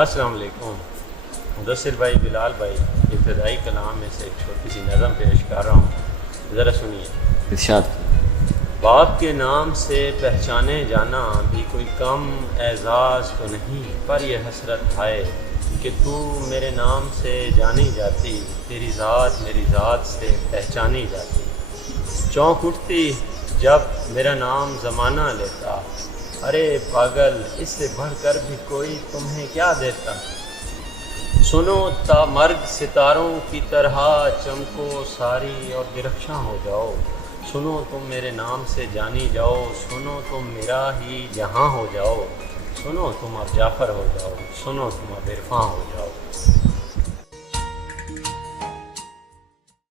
السلام علیکم. مدثر بھائی، بلال بھائی، ابتدائی کلام میں سے ایک چھوٹی سی نظم پیش کر رہا ہوں، ذرا سنیے. ارشاد. باپ کے نام سے پہچانے جانا بھی کوئی کم اعزاز تو نہیں، پر یہ حسرت ہے کہ تو میرے نام سے جانی جاتی، تیری ذات میری ذات سے پہچانی جاتی. چونک اٹھتی جب میرا نام زمانہ لیتا، ارے پاگل اس سے بڑھ کر بھی کوئی تمہیں کیا دیتا. سنو تا مرگ ستاروں کی طرح چمکو ساری اور درخشاں ہو جاؤ. سنو تم میرے نام سے جانی جاؤ، سنو تم میرا ہی جہاں ہو جاؤ. سنو تم اب جعفر ہو جاؤ، سنو تم اب عرفان ہو جاؤ.